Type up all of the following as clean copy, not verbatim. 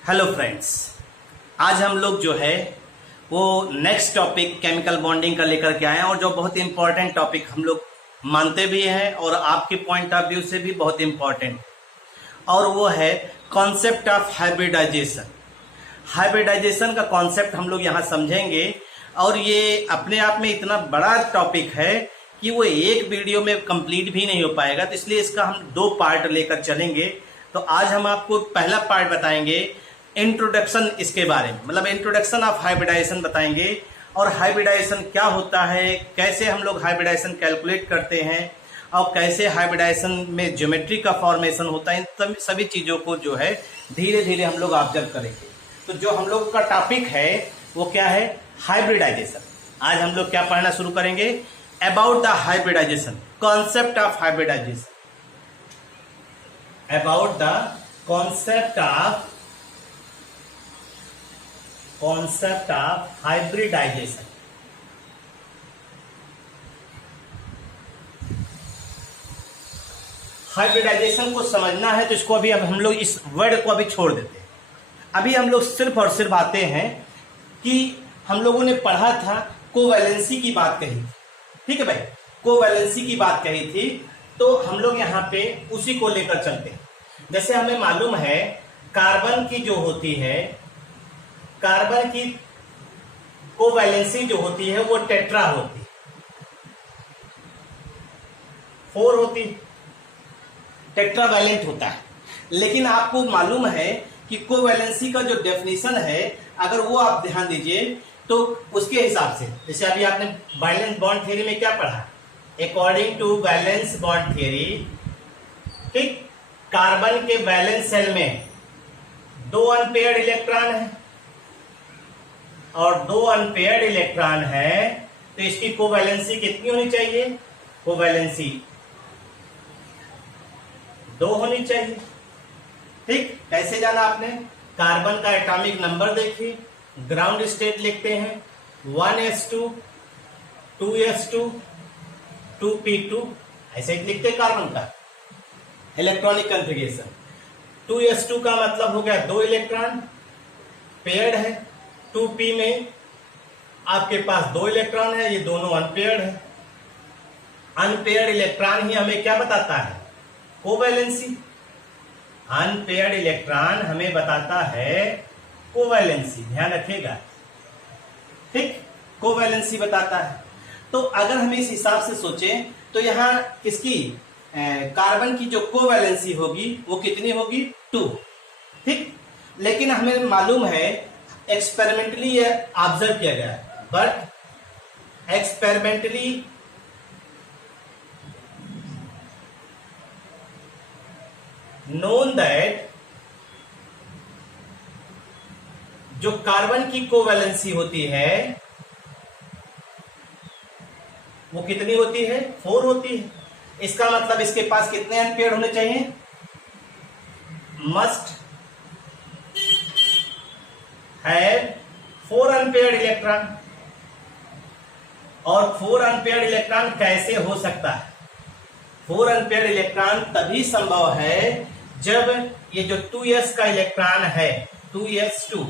Hello friends, आज हम लोग जो है वो नेक्स्ट टॉपिक केमिकल बॉन्डिंग का लेकर के आए हैं और जो बहुत इंपॉर्टेंट टॉपिक हम लोग मानते भी हैं और आपके पॉइंट ऑफ व्यू से भी बहुत इंपॉर्टेंट, और वो है कॉन्सेप्ट ऑफ हाइब्रिडाइजेशन। हाइब्रिडाइजेशन का कॉन्सेप्ट हम लोग यहाँ समझेंगे और ये अपने आप में इतना बड़ा टॉपिक है कि वो एक वीडियो में कंप्लीट भी नहीं हो पाएगा, तो इसलिए इसका हम दो पार्ट लेकर चलेंगे। तो आज हम आपको पहला पार्ट बताएंगे इंट्रोडक्शन इसके बारे में, मतलब इंट्रोडक्शन ऑफ हाइब्रिडाइजेशन बताएंगे और हाइब्रिडाइजेशन क्या होता है, कैसे हम लोग हाइब्रिडाइजेशन कैलकुलेट करते हैं और कैसे हाइब्रिडाइजेशन में ज्योमेट्री का फॉर्मेशन होता है। इन सभी चीज़ों को जो है धीरे धीरे हम लोग ऑब्जर्व करेंगे। तो जो हम लोग का टॉपिक है वो क्या है? हाइब्रिडाइजेशन। आज हम लोग क्या पढ़ना शुरू करेंगे? About the hybridization, concept of hybridization, about the concept of hybridization. Hybridization को समझना है तो इसको अभी अब हम लोग इस वर्ड को अभी छोड़ देते हैं। अभी हम लोग सिर्फ और सिर्फ आते हैं कि हम लोगों ने पढ़ा था कोवैलेंसी की बात कही थी, ठीक है भाई, कोवैलेंसी की बात कही थी। तो हम लोग यहाँ पे उसी को लेकर चलते हैं। जैसे हमें मालूम है कार्बन की जो होती है, कार्बन की कोवैलेंसी जो होती है वो टेट्रा होती है, 4 होती, टेट्रावैलेंट होता है। लेकिन आपको मालूम है कि कोवैलेंसी का जो डेफिनेशन है, अगर वो आप ध्यान दीजिए तो उसके हिसाब से, जैसे अभी आपने वैलेंस बॉन्ड थ्योरी में क्या पढ़ा, according to valence bond theory, ठीक, कार्बन के वैलेंस सेल में 2 अनपेयर्ड इलेक्ट्रॉन है और 2 अनपेयर्ड इलेक्ट्रॉन है, तो इसकी कोवैलेंसी कितनी होनी चाहिए? कोवैलेंसी 2 होनी चाहिए, ठीक। कैसे जाना आपने? कार्बन का एटॉमिक नंबर देखिए, ग्राउंड स्टेट लिखते हैं 1s2 2s2 2p2, ऐसे लिखते हैं कार्बन का इलेक्ट्रॉनिक कॉन्फ़िगरेशन। 2s2 का मतलब हो गया 2 इलेक्ट्रॉन पेयर्ड है, 2p में आपके पास 2 इलेक्ट्रॉन है, ये दोनों अनपेयर्ड है। अनपेयर्ड इलेक्ट्रॉन ही हमें क्या बताता है? कोवैलेंसी। अनपेयर्ड इलेक्ट्रॉन हमें बताता है कोवैलेंसी, ध्यान रखिएगा, ठीक, कोवैलेंसी बताता है। तो अगर हम इस हिसाब से सोचें तो यहां किसकी, कार्बन की जो कोवैलेंसी होगी वो कितनी होगी? 2, ठीक। लेकिन हमें मालूम है एक्सपेरिमेंटली ये ऑब्जर्व किया गया है, बट एक्सपेरिमेंटली नोन दैट जो कार्बन की कोवैलेंसी होती है वो कितनी होती है? 4 होती है। इसका मतलब इसके पास कितने अनपेयर्ड होने चाहिए? Must have 4 unpaired electron. और 4 अनपेयर्ड इलेक्ट्रॉन कैसे हो सकता है? 4 अनपेयर्ड इलेक्ट्रॉन तभी संभव है जब ये जो 2s का इलेक्ट्रॉन है, 2s2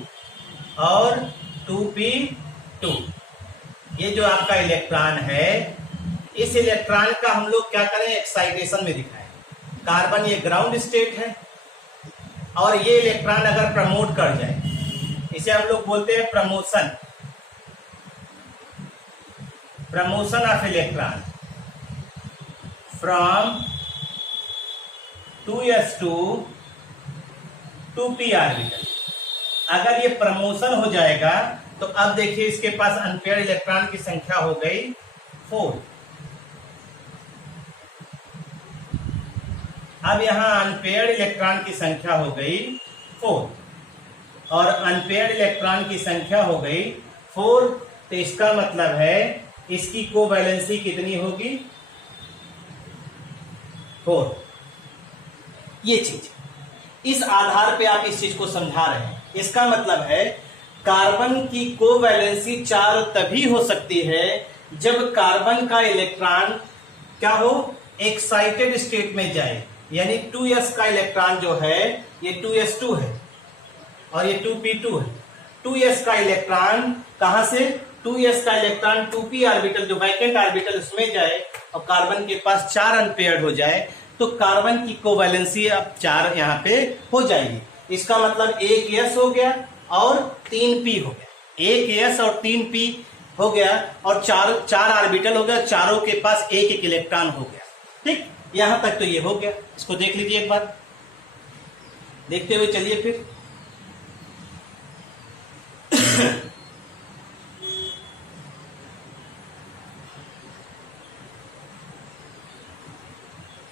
और 2p2, ये जो आपका इलेक्ट्रॉन है, इस इलेक्ट्रॉन का हम लोग क्या करें? एक्साइटेशन में दिखाएं। कार्बन ये ग्राउंड स्टेट है और ये इलेक्ट्रॉन अगर प्रमोट कर जाए, इसे हम लोग बोलते हैं promotion, promotion of electron from 2s2 2p orbital. अगर ये प्रमोशन हो जाएगा तो अब देखिए इसके पास अनपेयर्ड इलेक्ट्रॉन की संख्या हो गई 4। अब यहां अनपेयर्ड इलेक्ट्रॉन की संख्या हो गई 4 और अनपेयर्ड इलेक्ट्रॉन की संख्या हो गई 4, तो इसका मतलब है इसकी कोवैलेंसी कितनी होगी? 4। ये चीज, इस आधार पे आप इस चीज को समझा रहे हैं। इसका मतलब है कार्बन की कोवैलेंसी 4 तभी हो सकती है जब कार्बन का इलेक्ट्रॉन क्या हो? एक्साइटेड स्टेट में जाए, यानी 2s का इलेक्ट्रॉन जो है ये 2s2 है और ये 2p2 है। 2s का इलेक्ट्रॉन कहां से, 2s का इलेक्ट्रॉन 2p ऑर्बिटल जो वैकेंट ऑर्बिटल उसमें जाए और कार्बन के पास 4 अनपेयर्ड हो जाए तो कार्बन की कोवैलेंसी अब 4 यहाँ पे हो जाएगी। इसका मतलब एक s हो गया और 3p हो गया, एक s और 3p हो गया और चार ऑर्बिटल हो गया, चारों के पास एक एक इलेक्ट्रॉन हो गया। ठीक, यहां तक तो ये हो गया। इसको देख लीजिए एक बार, देखते हुए चलिए फिर।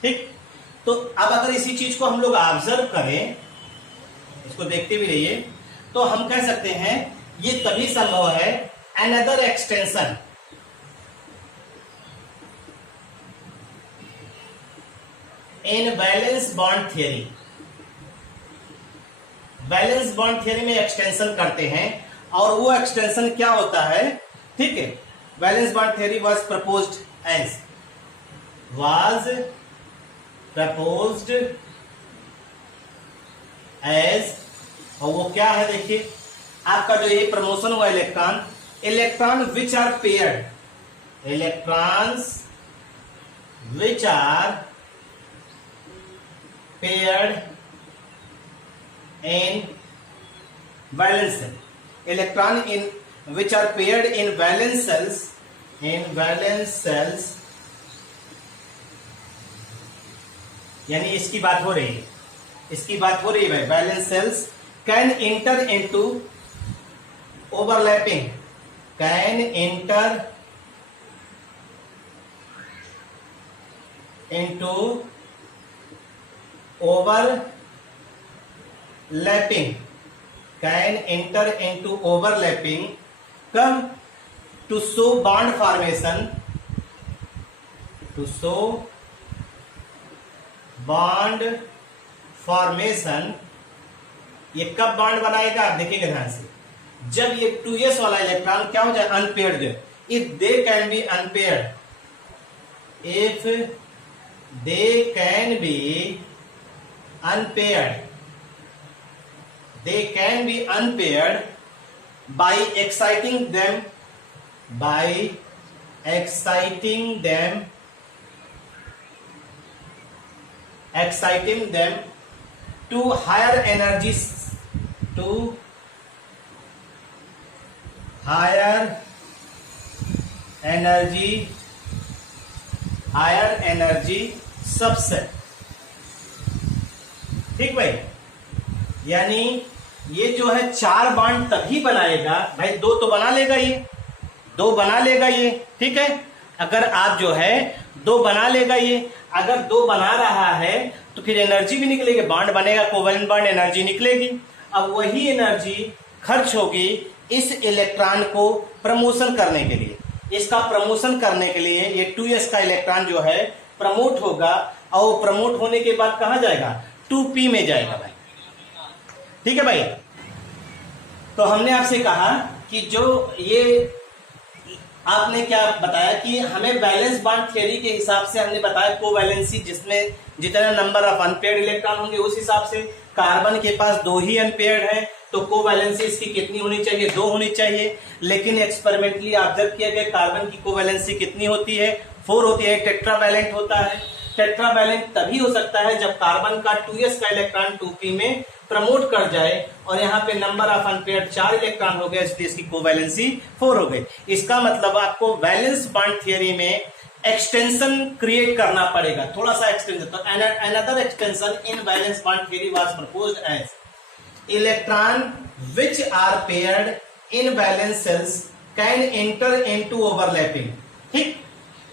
ठीक, तो अब अगर इसी चीज को हम लोग ऑब्जर्व करें, इसको देखते भी रहिए, तो हम कह सकते हैं ये तभी संभव है another extension in valence bond theory. Valence bond theory में एक्सटेंशन करते हैं और वो एक्सटेंशन क्या होता है, ठीक है। Valence bond theory was proposed as और वो क्या है, देखिए आपका जो ये प्रमोशन हुआ electron which are paired, electrons which are paired in valence cell, electron in which are paired in valence cells, यानी इसकी बात हो रही है, भाई। Valence shells can inter into overlapping, can inter into overlapping, can enter into overlapping, come to show bond formation, ये कब bond बनाएगा आप देखिएगा ध्यान से, जब ये 2s वाला इलेक्ट्रॉन क्या हो जाए, अनपेयर्ड जो, if they can be unpaired, they can be unpaired by exciting them to higher energies, higher energy subset. ठीक भाई, यानी ये जो है 4 बॉन्ड तभी बनाएगा भाई, 2 तो बना लेगा ये, 2 बना लेगा ये, ठीक है। अगर आप जो है 2 बना लेगा ये, अगर 2 बना रहा है तो फिर एनर्जी भी निकलेगी, बॉन्ड बनेगा, कोवेलेंट बॉन्ड, एनर्जी निकलेगी। अब वही एनर्जी खर्च होगी इस इलेक्ट्रॉन को प्रमोशन करने के लिए। इसका प्रमोशन करने के लिए ये 2s का इलेक्ट्रॉन जो है प्रमोट होगा और प्रमोट होने के बाद कहां जाएगा, 2p में जाएगा भाई। ठीक है भाई, तो हमने आपसे कहा कि जो ये आपने क्या बताया कि हमें वैलेंस बॉन्ड थ्योरी के हिसाब से हमने बताया कोवैलेंसी, जिसमें जितना नंबर ऑफ अनपेयर्ड इलेक्ट्रॉन होंगे उस हिसाब से कार्बन के पास 2 ही अनपेयर्ड है तो कोवैलेंसी इसकी कितनी होनी चाहिए, 2 होनी चाहिए। लेकिन एक्सपेरिमेंटली ऑब्जर्व किया गया कार्बन की कोवैलेंसी कितनी होती है, 4 होती है, टेट्रावैलेंट होता है। टेट्रावैलेंट तभी हो सकता है जब कार्बन का 2s का इलेक्ट्रॉन 2p में प्रमोट कर जाए और यहाँ पे नंबर ऑफ अनपेयर्ड 4 इलेक्ट्रॉन हो गए, इसलिए इसकी कोवैलेंसी 4 हो गई। इसका मतलब आपको वैलेंस बॉन्ड थियरी में एक्सटेंशन क्रिएट करना पड़ेगा, थोड़ा सा एक्सटेंशन। तो another extension in valence bond theory was proposed as electron which are paired in valence shells can enter into overlapping. ठीक,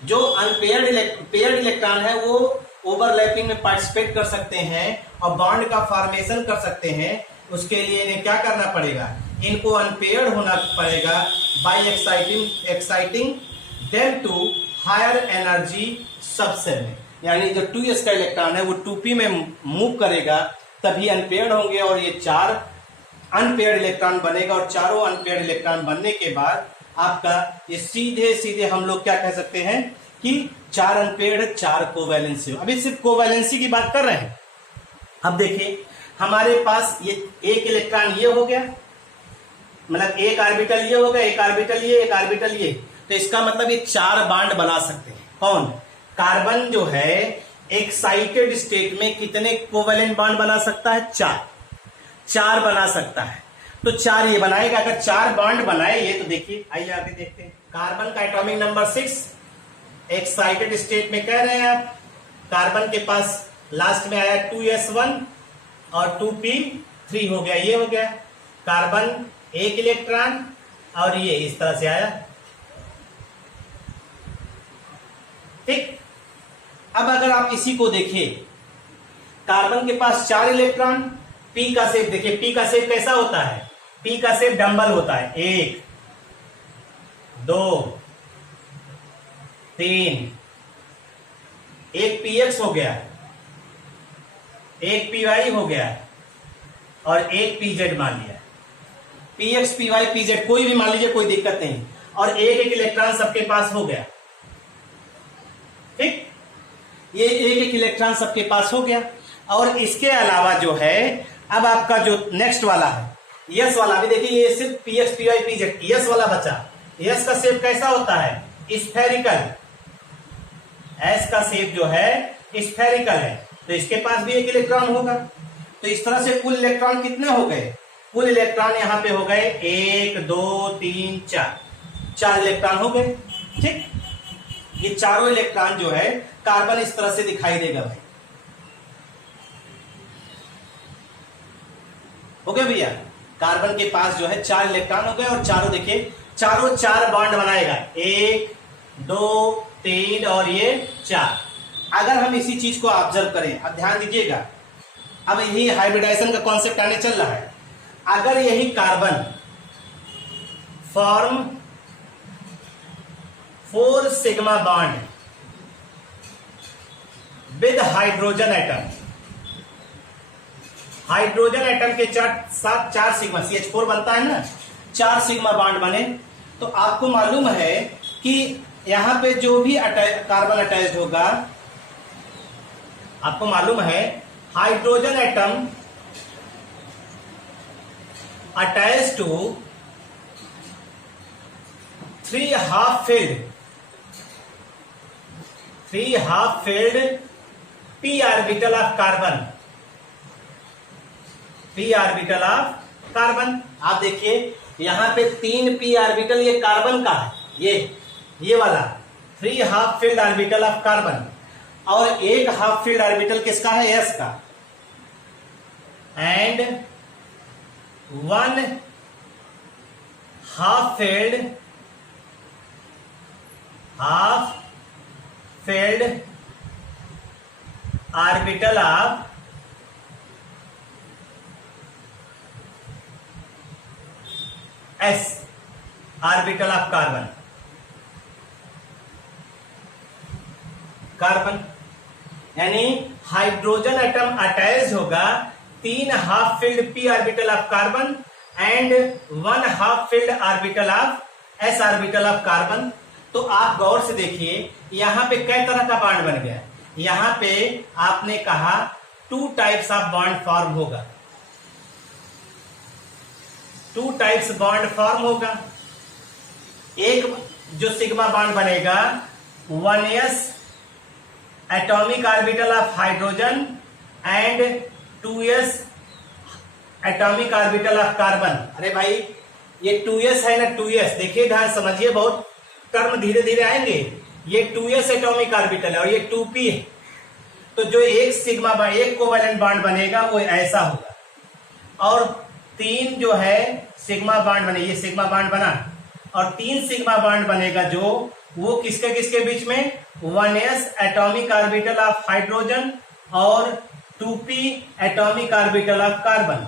जो पेयर्ड इलेक्ट्रॉन है वो ओवरलैपिंग में पार्टिसिपेट कर सकते हैं और बॉन्ड का फॉर्मेशन कर सकते हैं। उसके लिए इन्हें क्या करना पड़ेगा, इनको अनपेयर्ड होना पड़ेगा by exciting them to higher energy subshell में। यानी जो 2s का इलेक्ट्रॉन है वो 2p में मूव करेगा तभी अनपेयर्ड होंगे और ये 4 अनपेयर्ड इलेक्ट्रॉन बनेगा और चारों अनपेयर्ड इलेक्ट्रॉन बनने के बाद आपका ये सीधे सीधे हम लोग क्या कह सकते हैं कि 4 अनपेयर्ड 4 कोवैलेंसी। अभी सिर्फ कोवैलेंसी की बात कर रहे हैं। अब देखिए हमारे पास ये एक इलेक्ट्रॉन ये हो गया, मतलब एक ऑर्बिटल ये हो गया, एक ऑर्बिटल ये, एक ऑर्बिटल ये, तो इसका मतलब ये 4 बॉन्ड बना सकते हैं। कौन? कार्बन जो है एक्साइटेड स्टेट में कितने कोवेलेंट बॉन्ड बना सकता है? 4 बना सकता है। तो 4 ये बनाएगा। अगर 4 बॉन्ड बनाए ये, तो देखिए आइए आगे देखते हैं। कार्बन का एटॉमिक नंबर 6, एक्साइटेड स्टेट में कह रहे हैं आप, कार्बन के पास लास्ट में आया 2s1 और 2p3 हो गया, ये हो गया कार्बन एक इलेक्ट्रॉन, और ये इस तरह से आया। ठीक। अब अगर आप इसी को देखिए, कार्बन के पास 4 इलेक्ट्रॉन, पी का शेप देखिए, पी का शेप कैसा होता है? पी का शेप डंबल होता है, 1 2 3, एक px हो गया, एक py हो गया, और एक pz मान लिया। px py pz कोई भी मान लीजिए, कोई दिक्कत नहीं, और एक एक इलेक्ट्रॉन सबके पास हो गया। ठीक, ये एक एक इलेक्ट्रॉन सबके पास हो गया। और इसके अलावा जो है, अब आपका जो नेक्स्ट वाला है यस वाला, भी देखिए ये सिर्फ px py pz यस वाला बचा। यस का शेप कैसा होता है? स्फेरिकल। एस का शेप जो है स्फेरिकल है, तो इसके पास भी एक इलेक्ट्रॉन होगा। तो इस तरह से कुल इलेक्ट्रॉन कितने हो गए? कुल इलेक्ट्रॉन यहां पे हो गए 1 2 3 4 इलेक्ट्रॉन हो गए। ठीक, ये चारों इलेक्ट्रॉन जो है कार्बन इस तरह से दिखाई देगा भाई। हो गया भैया, कार्बन के पास जो है 4 इलेक्ट्रॉन हो गए, और चारों देखिए, चारों 4 बॉन्ड बनाएगा, 1 2 3 और ये 4। अगर हम इसी चीज को ऑब्जर्व करें, अब ध्यान दीजिएगा, अब यही हाइब्रिडाइजेशन का कॉन्सेप्ट आने चल रहा है। अगर यही carbon form 4 sigma bond with hydrogen atom, hydrogen atom के साथ 4 सिग्मा CH4 बनता है ना, 4 सिग्मा बॉन्ड बने, तो आपको मालूम है कि यहां पे जो भी कार्बन अटैच्ड होगा, आपको मालूम है hydrogen atom attached to 3 half filled p orbital of carbon, p orbital of carbon. आप देखिए यहां पे 3 p ऑर्बिटल ये कार्बन का है, ये वाला 3 half filled orbital of carbon, और एक हाफ फील्ड ऑर्बिटल किसका है? s का, and 1 half filled orbital of s orbital of carbon, यानी हाइड्रोजन एटम अटैच होगा 3 half field p orbital of carbon and 1 half filled orbital of s orbital of carbon. तो आप गौर से देखिए, यहां पे कई तरह का बॉन्ड बन गया। यहां पे आपने कहा 2 टाइप्स ऑफ बॉन्ड फॉर्म होगा, 2 टाइप्स बॉन्ड फॉर्म होगा। एक जो सिग्मा बॉन्ड बनेगा 1s atomic orbital of hydrogen and 2s atomic orbital of carbon. अरे भाई ये 2s है ना, 2s देखिए, ध्यान समझिए, बहुत टर्म धीरे धीरे आएंगे। ये 2s एटॉमिक ऑर्बिटल है और ये 2p है, तो जो एक सिग्मा एक कोवेलेंट बॉन्ड बनेगा वो ऐसा होगा, और 3 जो है सिग्मा बॉन्ड बने, ये सिग्मा बॉन्ड बना, और 3 सिग्मा बॉन्ड बनेगा जो वो किसके बीच में? 1s atomic orbital of hydrogen और 2p atomic orbital of carbon.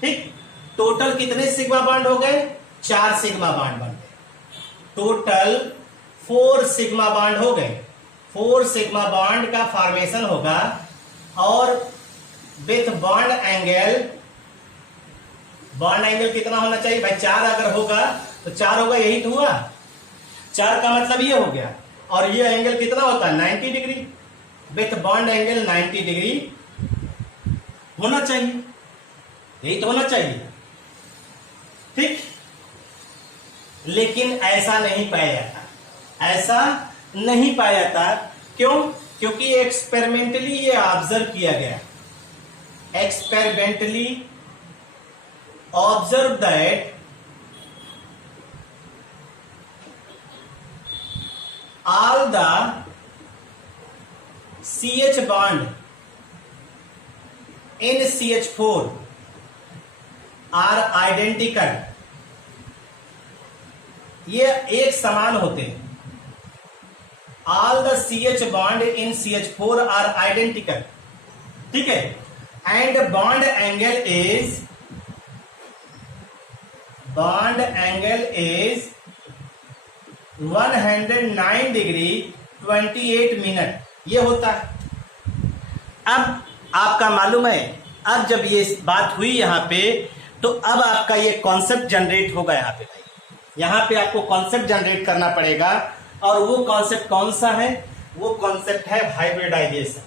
ठीक, टोटल कितने सिग्मा बॉन्ड हो गए? 4 सिग्मा बॉन्ड बन गए, टोटल 4 सिग्मा बॉन्ड हो गए। 4 सिग्मा बॉन्ड का फॉर्मेशन होगा, और विथ बॉन्ड एंगल कितना होना चाहिए भाई? 4 अगर होगा तो 4 होगा, यही तो हुआ, 4 का मतलब ये हो गया। और ये एंगल कितना होता है? 90 degree, with bond angle 90 degree होना चाहिए, यही तो होना चाहिए, ठीक। लेकिन ऐसा नहीं पाया जाता, ऐसा नहीं पाया जाता। क्यों? क्योंकि एक्सपेरिमेंटली ये ऑब्जर्व किया गया, experimentally observe that all the CH bond in CH4 are identical, ये एक समान होते हैं। all the CH bond in CH4 are identical, ठीक है। and bond angle is 109 degree 28 minute, ये होता है। अब आपका मालूम है, अब जब ये बात हुई यहां पे, तो अब आपका ये कॉन्सेप्ट जनरेट होगा यहां पे। भाई यहां पे आपको कॉन्सेप्ट जनरेट करना पड़ेगा, और वो कॉन्सेप्ट कौन सा है? वो कॉन्सेप्ट है हाइब्रिडाइजेशन।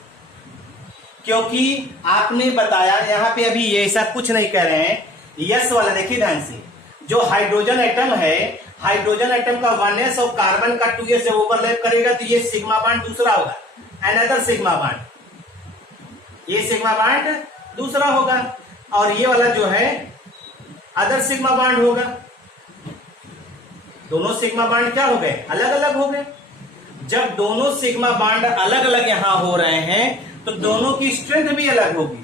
क्योंकि आपने बताया यहां पे, अभी ये ऐसा कुछ नहीं कह रहे हैं, यस वाला देखिए ध्यान से, जो हाइड्रोजन एटम है, हाइड्रोजन एटम का 1s और कार्बन का 2s जब ओवरलैप करेगा तो ये सिग्मा बॉन्ड दूसरा होगा, अनदर सिग्मा बॉन्ड, ये सिग्मा बॉन्ड दूसरा होगा, और ये वाला जो है अदर सिग्मा बॉन्ड होगा। दोनों सिग्मा बॉन्ड क्या हो गए? अलग अलग हो गए। जब दोनों सिग्मा बॉन्ड अलग अलग यहां हो रहे हैं तो दोनों की स्ट्रेंथ भी अलग होगी।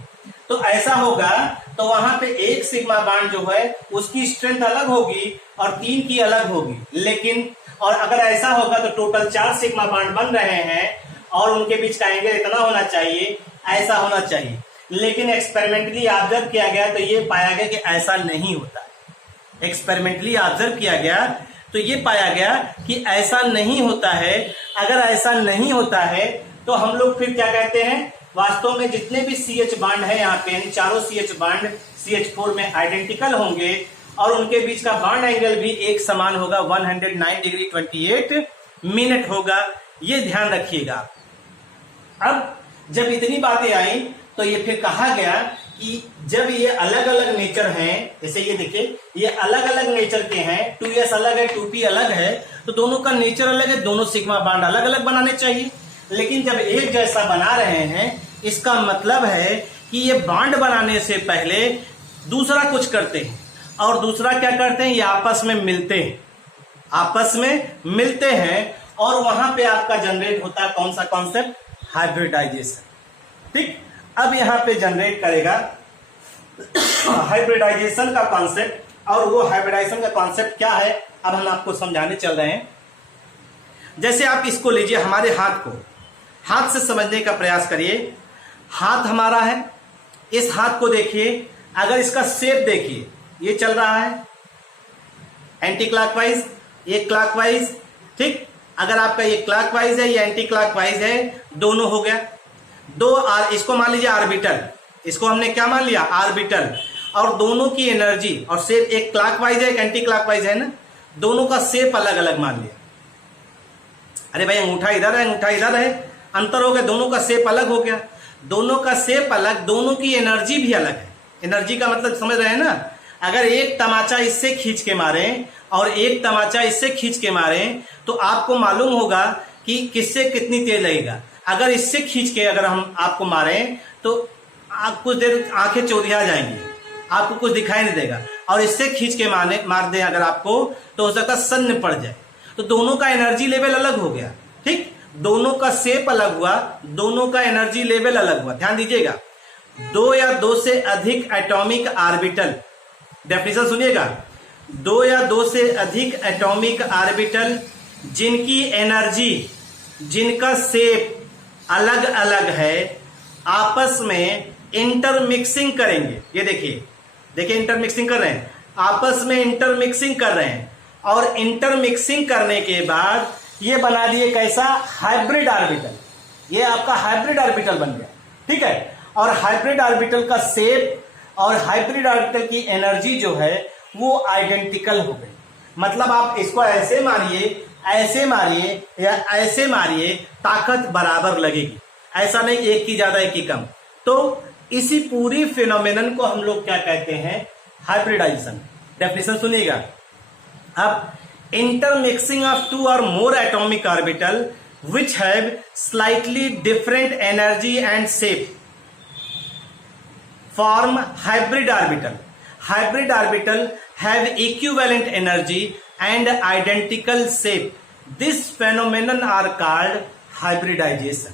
तो ऐसा होगा तो वहां पे एक सिग्मा बॉन्ड जो है उसकी स्ट्रेंथ अलग होगी और 3 की अलग होगी। लेकिन और अगर ऐसा होगा तो टोटल 4 सिग्मा बॉन्ड बन रहे हैं और उनके बीच का एंगल इतना होना चाहिए, ऐसा होना चाहिए। लेकिन एक्सपेरिमेंटली ऑब्जर्व किया गया तो ये पाया गया कि ऐसा नहीं होता। एक्सपेरिमेंटली ऑब्जर्व किया गया तो ये पाया गया कि ऐसा नहीं होता है। अगर ऐसा नहीं होता है तो हम लोग फिर क्या कहते हैं, वास्तव में जितने भी CH बॉन्ड है यहाँ पे, चारों CH बॉन्ड CH4 में आइडेंटिकल होंगे और उनके बीच का बॉन्ड एंगल भी एक समान होगा, 109 डिग्री 28 मिनट होगा। ये ध्यान रखिएगा। अब जब इतनी बातें आई तो ये फिर कहा गया कि जब ये अलग अलग नेचर हैं, जैसे ये देखिए ये अलग अलग नेचर के हैं, 2s अलग है 2p अलग है, तो दोनों का नेचर अलग है, दोनों सिग्मा बॉन्ड अलग अलग बनाने चाहिए। लेकिन जब एक जैसा बना रहे हैं, इसका मतलब है कि ये बॉन्ड बनाने से पहले दूसरा कुछ करते हैं, और दूसरा क्या करते हैं, ये आपस में मिलते हैं, आपस में मिलते हैं, और वहां पे आपका जनरेट होता है कौन सा कॉन्सेप्ट? हाइब्रिडाइजेशन। ठीक, अब यहां पे जनरेट करेगा हाइब्रिडाइजेशन का कॉन्सेप्ट। और वो हाइब्रिडाइजेशन का कॉन्सेप्ट क्या है अब हम आपको समझाने चल रहे हैं। जैसे आप इसको लीजिए, हमारे हाथ को, हाथ से समझने का प्रयास करिए। हाथ हमारा है, इस हाथ को देखिए, अगर इसका शेप देखिए, ये चल रहा है एंटी क्लॉकवाइज, ये क्लॉकवाइज, ठीक। अगर आपका ये क्लॉकवाइज है, ये एंटी क्लॉकवाइज है, दोनों हो गया। इसको मान लीजिए ऑर्बिटल, इसको हमने क्या मान लिया? ऑर्बिटल। और दोनों की एनर्जी और शेप, एक क्लॉकवाइज है एक एंटी क्लॉकवाइज है ना, दोनों का शेप अलग अलग मान लिया। अरे भाई अंगूठा इधर है, अंगूठा इधर है, अंतर हो गया, दोनों का शेप अलग हो गया। दोनों का शेप अलग, दोनों की एनर्जी भी अलग है। एनर्जी का मतलब समझ रहे हैं ना? अगर एक तमाचा इससे खींच के मारे और एक तमाचा इससे खींच के मारे तो आपको मालूम होगा कि किससे कितनी तेज लगेगा। अगर इससे खींच के अगर हम आपको मारें तो आप कुछ देर आंखें चौधिया जाएंगी, आपको कुछ दिखाई नहीं देगा। और इससे खींच के मार दें अगर आपको, तो हो सकता है सन्न पड़ जाए। तो दोनों का एनर्जी लेवल अलग हो गया, ठीक। दोनों का शेप अलग हुआ, दोनों का एनर्जी लेवल अलग हुआ। ध्यान दीजिएगा, 2 या 2 से अधिक एटॉमिक ऑर्बिटल, डेफिनेशन सुनिएगा, 2 या 2 से अधिक एटॉमिक ऑर्बिटल जिनकी एनर्जी, जिनका शेप अलग अलग है, आपस में इंटरमिक्सिंग करेंगे। ये देखिए, देखिए इंटरमिक्सिंग कर रहे हैं, आपस में इंटरमिक्सिंग कर रहे हैं। और इंटरमिक्सिंग करने के बाद ये बना दिए कैसा? Hybrid orbital. ये आपका हाइब्रिड ऑर्बिटल बन गया, ठीक है। और हाइब्रिड ऑर्बिटल का शेप और हाइब्रिड ऑर्बिटल की एनर्जी जो है वो आइडेंटिकल हो गई। मतलब आप इसको ऐसे मारिए, ऐसे मारिए या ऐसे मारिए, ताकत बराबर लगेगी। ऐसा नहीं एक की ज्यादा एक की कम। तो इसी पूरी फिनोमेनन को हम लोग क्या कहते हैं? हाइब्रिडाइजेशन। डेफिनेशन सुनिएगा। अब इंटरमिक्सिंग ऑफ टू और more atomic orbital which have slightly different energy and shape form hybrid orbital. Hybrid orbital have equivalent energy and identical shape. This phenomenon are called hybridization.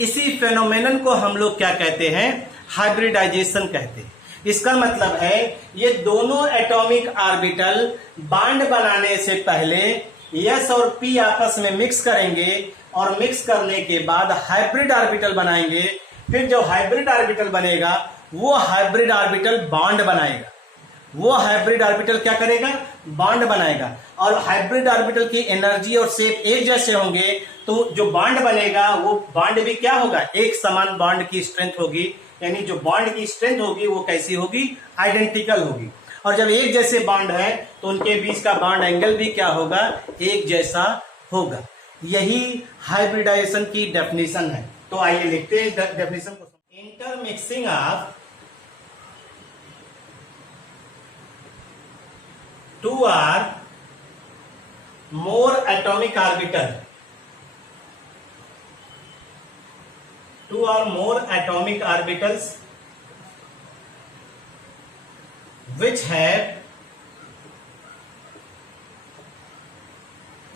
इसी phenomenon को हम लोग क्या कहते हैं? Hybridization कहते हैं। इसका मतलब है ये दोनों एटॉमिक ऑर्बिटल बॉन्ड बनाने से पहले S और P आपस में मिक्स करेंगे और मिक्स करने के बाद हाइब्रिड ऑर्बिटल बनाएंगे। फिर जो हाइब्रिड ऑर्बिटल बनेगा वो हाइब्रिड ऑर्बिटल बॉन्ड बनाएगा। वो हाइब्रिड ऑर्बिटल क्या करेगा? बॉन्ड बनाएगा। और हाइब्रिड ऑर्बिटल की एनर्जी और शेप एक जैसे होंगे तो जो बॉन्ड बनेगा वो बॉन्ड भी क्या होगा? एक समान बॉन्ड की स्ट्रेंथ होगी। यानी जो बॉन्ड की स्ट्रेंथ होगी वो कैसी होगी? आइडेंटिकल होगी। और जब एक जैसे बॉन्ड है तो उनके बीच का बॉन्ड एंगल भी क्या होगा? एक जैसा होगा। यही हाइब्रिडाइजेशन की डेफिनेशन है। तो आइए लिखते हैं डेफिनेशन को। Intermixing of two or more atomic orbital, two or more atomic orbitals which have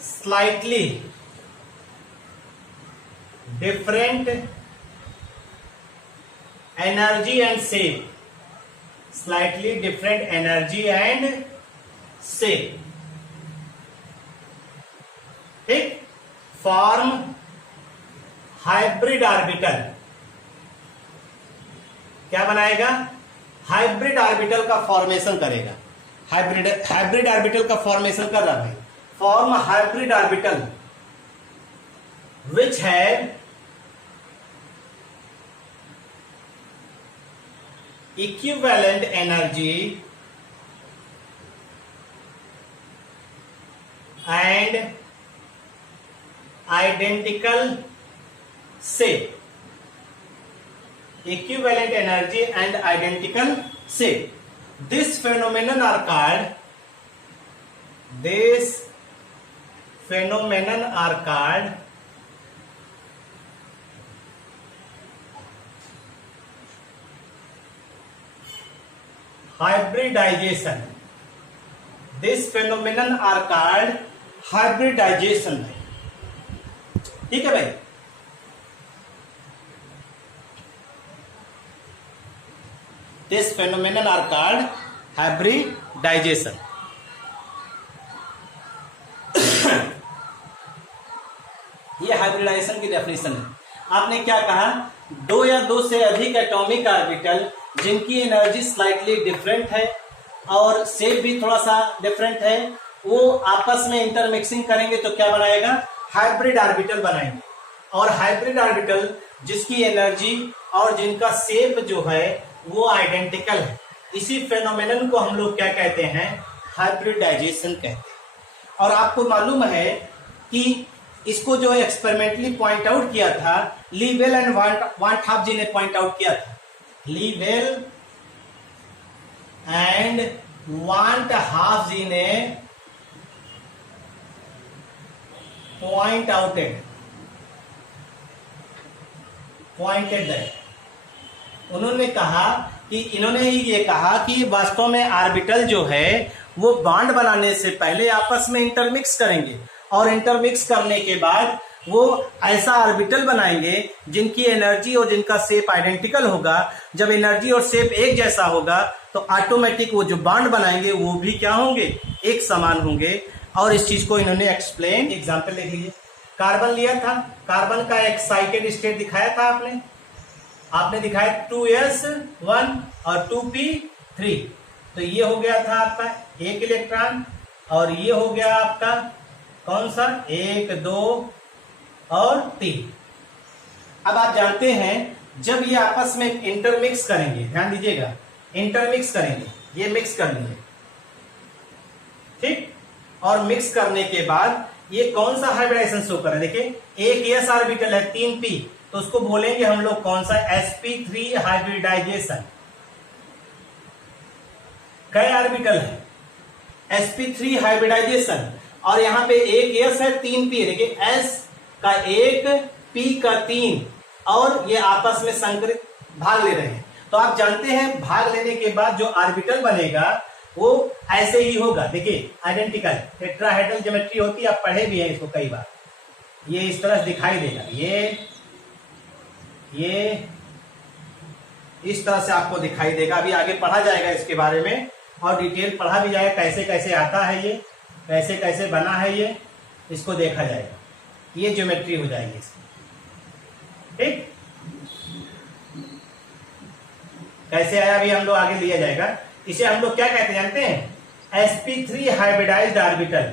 slightly different energy and shape, slightly different energy and shape, ठीक, फॉर्म हाइब्रिड ऑर्बिटल। क्या बनाएगा? हाइब्रिड ऑर्बिटल का फॉर्मेशन करेगा। Hybrid orbital का formation कर रहा है। Form hybrid orbital which है equivalent energy and identical shape, equivalent energy and identical shape. This phenomenon are called hybridization. This phenomenon are called hybridization. ठीक है भाई। This phenomenon are called hybridization. ये hybridization की definition है। आपने क्या कहा? दो या दो से अधिक एटॉमिक ऑर्बिटल जिनकी एनर्जी स्लाइटली डिफरेंट है और शेप भी थोड़ा सा डिफरेंट है, वो आपस में इंटरमिक्सिंग करेंगे तो क्या बनाएगा? हाइब्रिड ऑर्बिटल बनाएंगे। और हाइब्रिड ऑर्बिटल जिसकी एनर्जी और जिनका शेप जो है वो आइडेंटिकल है, इसी फेनोमेनन को हम लोग क्या कहते हैं? हाइब्रिडाइजेशन कहते हैं। और आपको मालूम है कि इसको जो एक्सपेरिमेंटली पॉइंट आउट किया था लीवेल एंड वान टॉप जी ने पॉइंट आउट किया था। लीवेल एंड वान टॉप जी ने पॉइंटेड दैट, उन्होंने कहा कि इन्होंने ये कहा कि वास्तव में ऑर्बिटल जो है वो बॉन्ड बनाने से पहले आपस में इंटरमिक्स करेंगे और इंटरमिक्स करने के बाद वो ऐसा ऑर्बिटल बनाएंगे जिनकी एनर्जी और जिनका शेप आइडेंटिकल होगा। जब एनर्जी और शेप एक जैसा होगा तो ऑटोमेटिक वो जो बॉन्ड बनाएंगे वो भी क्या होंगे? एक समान होंगे। और इस चीज को इन्होंने एक्सप्लेन, एग्जाम्पल ले लीजिए। कार्बन लिया था, कार्बन का एक्साइटेड स्टेट दिखाया था आपने दिखाया 2s1 और 2p3। तो ये हो गया था आपका एक इलेक्ट्रॉन और ये हो गया आपका कौन सा? 1 2 और 3। अब आप जानते हैं जब ये आपस में इंटरमिक्स करेंगे, ध्यान दीजिएगा, इंटरमिक्स करेंगे, ये मिक्स कर लेंगे, ठीक। और मिक्स करने के बाद ये कौन सा हाइब्रिडाइजेशन शो कर रहा है? देखिए एक s ऑर्बिटल है 3p, तो उसको बोलेंगे हम लोग कौन सा, sp3 हाइब्रिडाइजेशन। कई ऑर्बिटल है, sp3 हाइब्रिडाइजेशन, और यहां पे एक s है 3 p है। देखिए s का 1 p का 3, और ये आपस में संकरित भाग ले रहे हैं। तो आप जानते हैं भाग लेने के बाद जो ऑर्बिटल बनेगा वो ऐसे ही होगा। देखिए आइडेंटिकल टेट्राहेड्रल ज्योमेट्री होती है, आप पढ़े भी हैं इसको कई बार। ये इस तरह से दिखाई देगा, ये इस तरह से आपको दिखाई देगा। अभी आगे पढ़ा जाएगा इसके बारे में, और डिटेल पढ़ा भी जाएगा, कैसे कैसे आता है ये, कैसे कैसे बना है ये, इसको देखा जाएगा। ये ज्योमेट्री हो जाएगी इसकी, ठीक। कैसे आया अभी हम लोग आगे लिया जाएगा। इसे हम लोग क्या कहते हैं जानते हैं, sp3 hybridised orbital,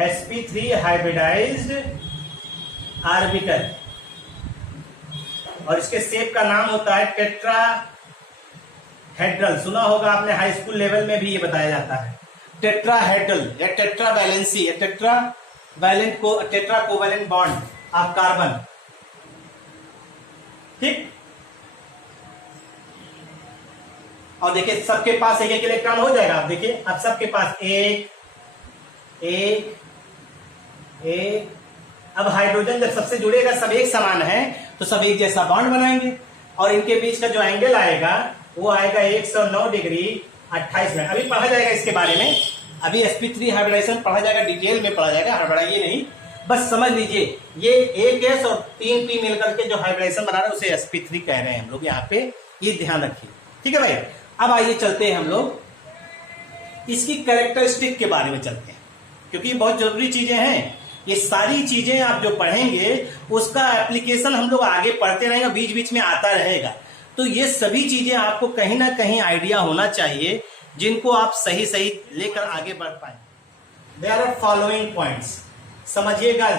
sp3 hybridised orbital. और इसके शेप का नाम होता है टेट्राहेड्रल। सुना होगा आपने, हाई स्कूल लेवल में भी ये बताया जाता है टेट्राहेड्रल या टेट्रा वैलेंसी या tetra covalent bond of carbon, ठीक। और देखिए सबके पास एक एक इलेक्ट्रॉन हो जाएगा। आप देखिए अब सबके पास एक एक एक। अब हाइड्रोजन जब सबसे जुड़ेगा, सब एक समान है, तो सब एक जैसा बॉन्ड बनाएंगे, और इनके बीच का जो एंगल आएगा वो आएगा 109 डिग्री 28 मिनट। अभी पढ़ा जाएगा इसके बारे में, अभी sp3 हाइब्रिडाइजेशन पढ़ा जाएगा, डिटेल में पढ़ा जाएगा, हड़बड़ाइए नहीं, बस समझ लीजिए। ये एक s और 3 p मिलकर के जो हाइब्रिडाइजेशन बना रहे हैं उसे sp3 कह रहे हैं हम लोग यहाँ पे, ये ध्यान रखिए, ठीक है भाई। अब आइए चलते हैं हम लोग इसकी कैरेक्टरिस्टिक के बारे में चलते हैं, क्योंकि बहुत जरूरी चीजें हैं। ये सारी चीजें आप जो पढ़ेंगे उसका एप्लीकेशन हम लोग आगे पढ़ते रहेंगे, बीच बीच में आता रहेगा। तो ये सभी चीजें आपको कहीं ना कहीं आइडिया होना चाहिए, जिनको आप सही सही लेकर आगे बढ़ पाए। देयर आर फॉलोइंग पॉइंट्स, समझिएगा,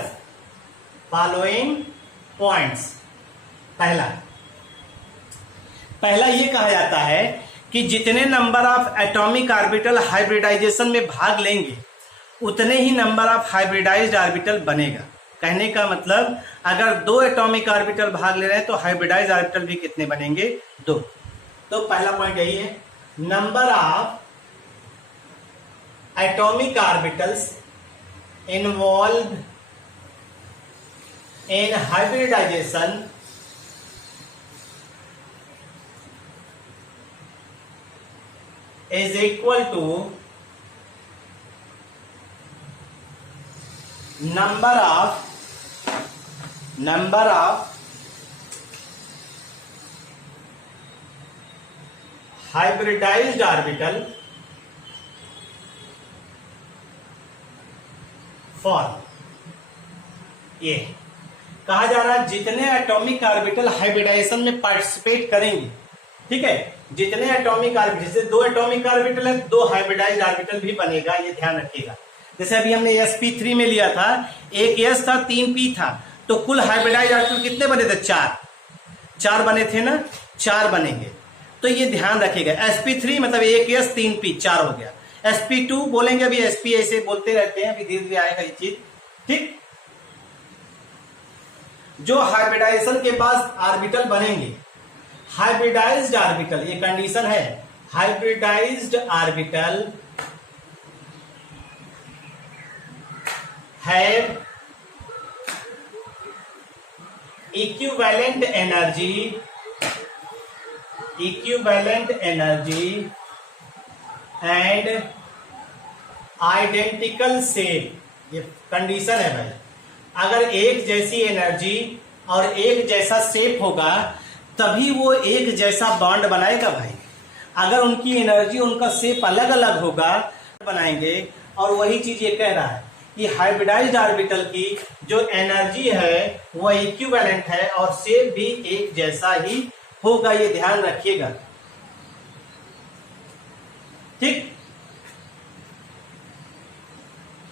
फॉलोइंग पॉइंट्स। पहला ये कहा जाता है कि जितने number of atomic orbital hybridization में भाग लेंगे उतने ही नंबर ऑफ हाइब्रिडाइज्ड ऑर्बिटल बनेगा। कहने का मतलब अगर 2 एटॉमिक ऑर्बिटल भाग ले रहे हैं तो हाइब्रिडाइज्ड ऑर्बिटल भी कितने बनेंगे, 2। तो पहला पॉइंट यही है, number of atomic orbitals involve in hybridization is equal to number of hybridized orbital for, ये कहा जा रहा है जितने एटॉमिक ऑर्बिटल हाइब्रिडाइजेशन में पार्टिसिपेट करेंगे, ठीक है, जितने एटॉमिक ऑर्बिटल, जैसे 2 एटॉमिक ऑर्बिटल है, 2 हाइब्रिडाइज्ड ऑर्बिटल भी बनेगा, ये ध्यान रखिएगा। जैसे अभी हमने sp3 में लिया था, एक s था 3 p था, तो कुल हाइब्रिडाइज्ड ऑर्बिटल कितने बने थे, 4 बने थे ना, 4 बनेंगे। तो ये ध्यान रखिएगा, sp3 मतलब एक s 3 p 4 हो गया। sp2 बोलेंगे, अभी sp ऐसे बोलते रहते हैं, अभी धीरे धीरे आएगा ये चीज, ठीक। जो हाइब्रिडाइजेशन के बाद ऑर्बिटल बनेंगे, हाइब्रिडाइज्ड ऑर्बिटल, ये कंडीशन है, hybridised orbital have equivalent energy and identical shape. ये कंडीशन है भाई, अगर एक जैसी एनर्जी और एक जैसा शेप होगा तभी वो एक जैसा बॉन्ड बनाएगा भाई। अगर उनकी एनर्जी, उनका शेप अलग अलग होगा, बनाएंगे। और वही चीज ये कह रहा है कि हाइब्रिडाइज्ड ऑर्बिटल की जो एनर्जी है वह इक्विवेलेंट है और शेप भी एक जैसा ही होगा, ये ध्यान रखिएगा, ठीक।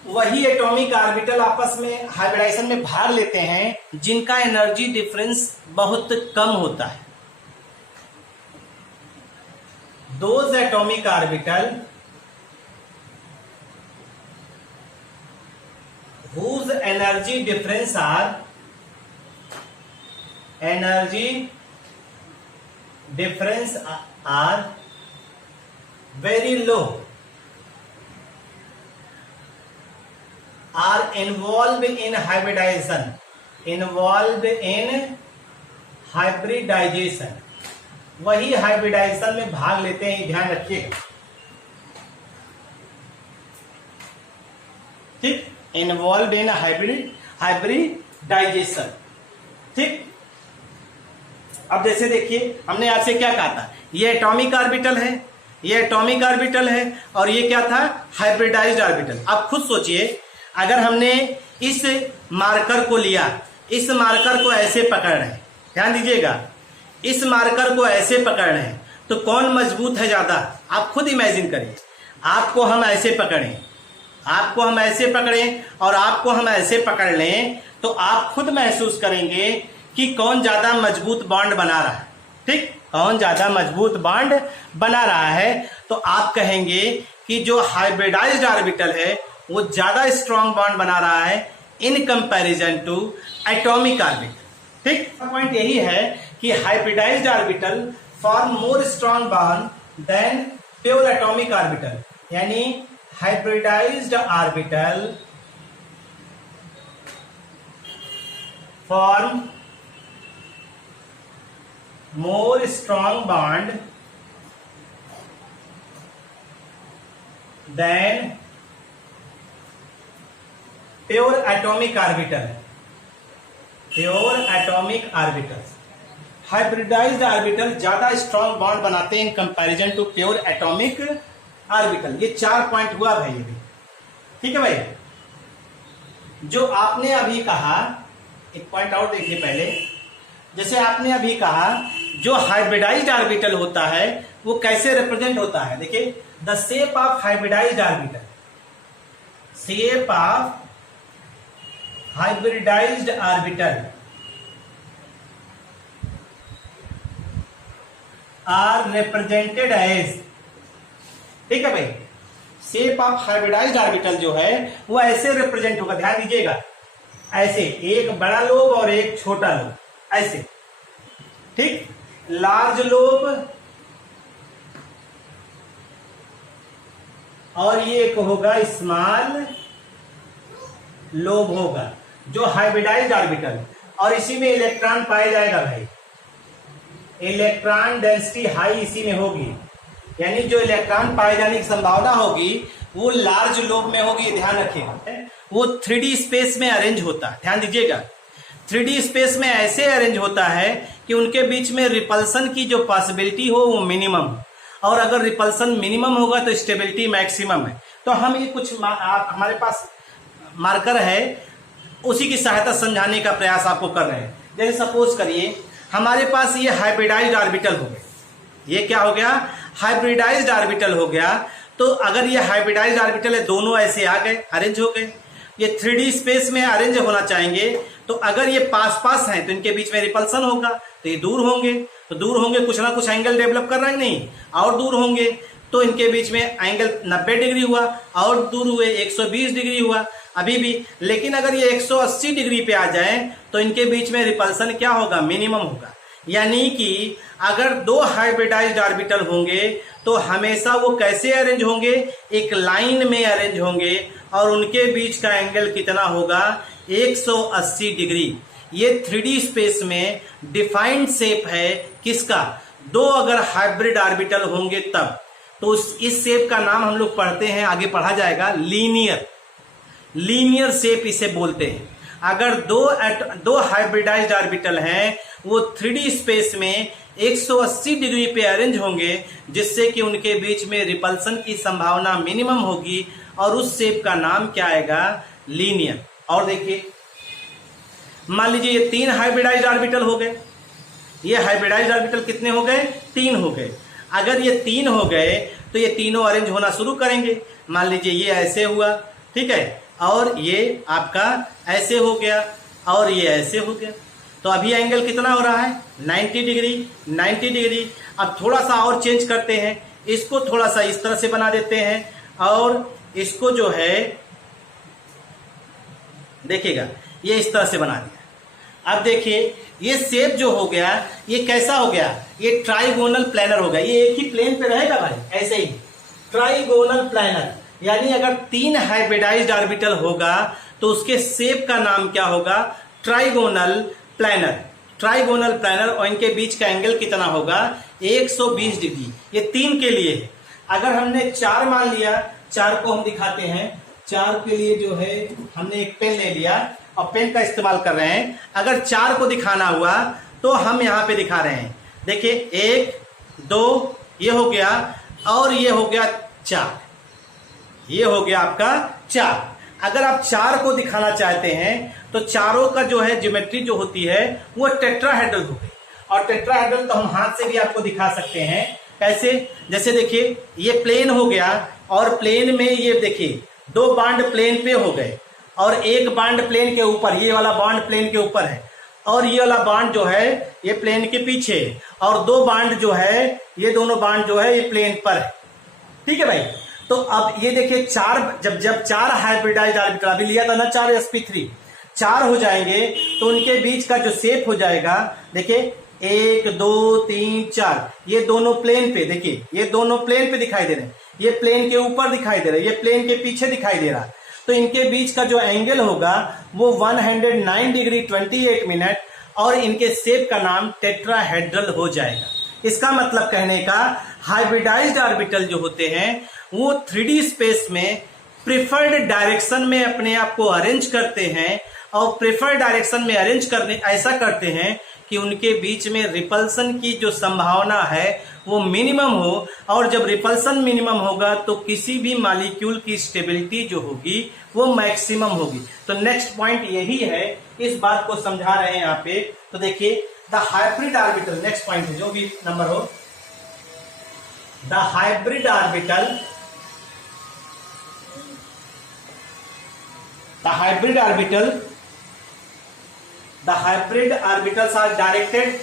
वही एटॉमिक ऑर्बिटल आपस में हाइब्रिडाइजेशन में भाग लेते हैं जिनका एनर्जी डिफरेंस बहुत कम होता है। Those atomic orbital whose energy difference are energy difference are very low, are involve in hybridization, involve in hybridization, वही हाइब्रिडाइजेशन में भाग लेते हैं, ध्यान रखिएगा। ठीक, इन्वॉल्व इन हाइब्रिडाइजेशन। ठीक, अब जैसे देखिए हमने आपसे क्या कहा था, ये एटॉमिक ऑर्बिटल है, ये एटॉमिक ऑर्बिटल है, और ये क्या था, हाइब्रिडाइज्ड ऑर्बिटल। आप खुद सोचिए, अगर हमने इस मार्कर को लिया, इस मार्कर को ऐसे पकड़ रहे हैं, ध्यान दीजिएगा, इस मार्कर को ऐसे पकड़ रहे हैं, तो कौन मजबूत है ज्यादा, आप खुद इमेजिन करिए। आपको हम ऐसे पकड़ें, आपको हम ऐसे पकड़ें और आपको हम ऐसे पकड़ लें, तो आप खुद महसूस करेंगे कि कौन ज्यादा मजबूत बॉन्ड बना रहा है। ठीक, कौन ज्यादा मजबूत बॉन्ड बना रहा है, तो आप कहेंगे कि जो हाइब्रिडाइज्ड ऑर्बिटल है वो ज्यादा स्ट्रॉन्ग बॉन्ड बना रहा है in comparison to atomic orbital. ठीक, पॉइंट यही है कि hybridized orbital form more strong bond than pure atomic orbital, यानी hybridized orbital form more strong bond than pure atomic orbital, pure atomic orbitals। Hybridized orbital ज्यादा strong bond बनाते हैं in comparison to pure atomic orbital. ये 4 point हुआ भाई, ये भी ठीक है भाई। जो आपने अभी कहा, एक पॉइंट और देखिए पहले, जैसे आपने अभी कहा जो हाइब्रिडाइज्ड ऑर्बिटल होता है वो कैसे रिप्रेजेंट होता है, देखिए the shape of hybridized orbital, shape of hybridized orbital are represented as, ठीक है भाई, शेप ऑफ हाइब्रिडाइज्ड ऑर्बिटल जो है वो ऐसे रिप्रेजेंट होगा, ध्यान दीजिएगा, ऐसे एक बड़ा लोब और एक छोटा लोब, ऐसे। ठीक, लार्ज लोब और ये एक होगा स्मॉल लोब होगा, जो हाइब्रिडाइज्ड ऑर्बिटल, और इसी में इलेक्ट्रॉन पाया जाएगा भाई, इलेक्ट्रॉन डेंसिटी हाई इसी में होगी, यानी जो इलेक्ट्रॉन पाए जाने की संभावना होगी वो लार्ज लोब में होगी, ध्यान रखिएगा। वो 3D स्पेस में अरेंज होता है, ध्यान दीजिएगा, 3D स्पेस में ऐसे अरेंज होता है कि उनके बीच में रिपल्सन की जो पॉसिबिलिटी हो वो मिनिमम, और अगर रिपल्सन मिनिमम होगा तो स्टेबिलिटी मैक्सिमम है। तो हम ये कुछ हमारे पास मार्कर है, उसी की सहायता समझाने का प्रयास आपको कर रहे हैं। जैसे सपोज करिए हमारे पास ये हाइब्रिडाइज्ड ऑर्बिटल हो गए, ये क्या हो गया, हाइब्रिडाइज्ड ऑर्बिटल हो गया। तो अगर ये हाइब्रिडाइज्ड ऑर्बिटल है, दोनों ऐसे आ गए, अरेंज हो गए, ये 3D स्पेस में अरेंज होना चाहेंगे, तो अगर ये पास पास हैं तो इनके बीच में रिपल्सन होगा, तो ये दूर होंगे, तो दूर होंगे कुछ ना कुछ एंगल डेवलप कर रहे हैं, नहीं, और दूर होंगे तो इनके बीच में एंगल 90 डिग्री हुआ, और दूर हुए 120 डिग्री हुआ अभी भी। लेकिन अगर ये 180 डिग्री पे आ जाए तो इनके बीच में रिपल्सन क्या होगा, मिनिमम होगा। यानी कि अगर दो हाइब्रिडाइज्ड ऑर्बिटल होंगे तो हमेशा वो कैसे अरेंज होंगे, एक लाइन में अरेंज होंगे, और उनके बीच का एंगल कितना होगा, 180 डिग्री। ये 3D स्पेस में डिफाइंड शेप है किसका, दो अगर हाइब्रिड ऑर्बिटल होंगे तब। तो इस शेप का नाम हम लोग पढ़ते हैं, आगे पढ़ा जाएगा, लीनियर, लीनियर शेप इसे बोलते हैं। अगर दो हाइब्रिडाइज्ड ऑर्बिटल हैं वो 3D स्पेस में 180 डिग्री पे अरेंज होंगे, जिससे कि उनके बीच में रिपल्सन की संभावना मिनिमम होगी, और उस शेप का नाम क्या आएगा, लीनियर। और देखिए मान लीजिए ये 3 हाइब्रिडाइज्ड ऑर्बिटल हो गए, ये हाइब्रिडाइज्ड ऑर्बिटल कितने हो गए, 3 हो गए। अगर ये 3 हो गए तो ये तीनों अरेंज होना शुरू करेंगे। मान लीजिए ये ऐसे हुआ, ठीक है, और ये आपका ऐसे हो गया, और ये ऐसे हो गया, तो अभी एंगल कितना हो रहा है, 90 डिग्री, 90 डिग्री। अब थोड़ा सा और चेंज करते हैं, इसको थोड़ा सा इस तरह से बना देते हैं, और इसको जो है देखिएगा ये इस तरह से बना दिया। अब देखिए ये शेप जो हो गया ये कैसा हो गया, ये ट्राइगोनल प्लेनर हो गया, ये एक ही प्लेन पे रहेगा भाई, ऐसे ही ट्राइगोनल प्लेनर। यानी अगर 3 हाइब्रिडाइज्ड ऑर्बिटल होगा तो उसके शेप का नाम क्या होगा, ट्राइगोनल प्लेनर। ट्राइगोनल प्लेनर, और इनके बीच का एंगल कितना होगा, 120 डिग्री। ये 3 के लिए है। अगर हमने 4 मान लिया, 4 को हम दिखाते हैं, 4 के लिए जो है हमने एक पेन ले लिया और पेन का इस्तेमाल कर रहे हैं। अगर 4 को दिखाना हुआ तो हम यहां पे दिखा रहे हैं, देखिए 1 2 ये हो गया, और ये हो गया 4, ये हो गया आपका 4। अगर आप 4 को दिखाना चाहते हैं तो चारों का जो है ज्योमेट्री जो होती है वो टेट्राहेड्रल हो गई। और टेट्राहेड्रल तो हम हाथ से भी आपको दिखा सकते हैं, कैसे, जैसे देखिए ये प्लेन हो गया, और प्लेन में ये देखिए 2 बांड प्लेन पे हो गए, और एक बांड प्लेन के ऊपर, ये वाला बांड प्लेन के ऊपर है, और ये वाला बांड जो है ये प्लेन के पीछे, और 2 बांड जो है ये दोनों बांड जो है ये प्लेन पर है। ठीक है भाई। तो अब ये देखिए 4, जब 4 हाइब्रिडाइज्ड ऑर्बिटल अभी लिया था ना 4 sp3, 4 हो जाएंगे तो उनके बीच का जो शेप हो जाएगा, देखिए 1 2 3 4, ये दोनों प्लेन पे, देखिए ये दोनों प्लेन पे दिखाई दे रहे हैं, ये प्लेन के ऊपर दिखाई दे रहा है, ये प्लेन के पीछे दिखाई दे रहा है। तो इनके बीच का जो एंगल होगा वो 109 डिग्री 28 मिनट, और इनके शेप का नाम टेट्राहेड्रल हो जाएगा। इसका मतलब कहने का, हाइब्रिडाइज्ड ऑर्बिटल जो होते हैं वो 3D स्पेस में प्रिफर्ड डायरेक्शन में अपने आप को अरेंज करते हैं, और प्रिफर्ड डायरेक्शन में अरेंज करने ऐसा करते हैं कि उनके बीच में रिपल्सन की जो संभावना है वो मिनिमम हो, और जब रिपल्सन मिनिमम होगा तो किसी भी मॉलिक्यूल की स्टेबिलिटी जो होगी वो मैक्सिमम होगी। तो नेक्स्ट पॉइंट यही है, इस बात को समझा रहे हैं यहाँ पे। तो देखिए the hybrid orbital, next point है, जो भी नंबर हो, the hybrid orbital, the hybrid orbitals are directed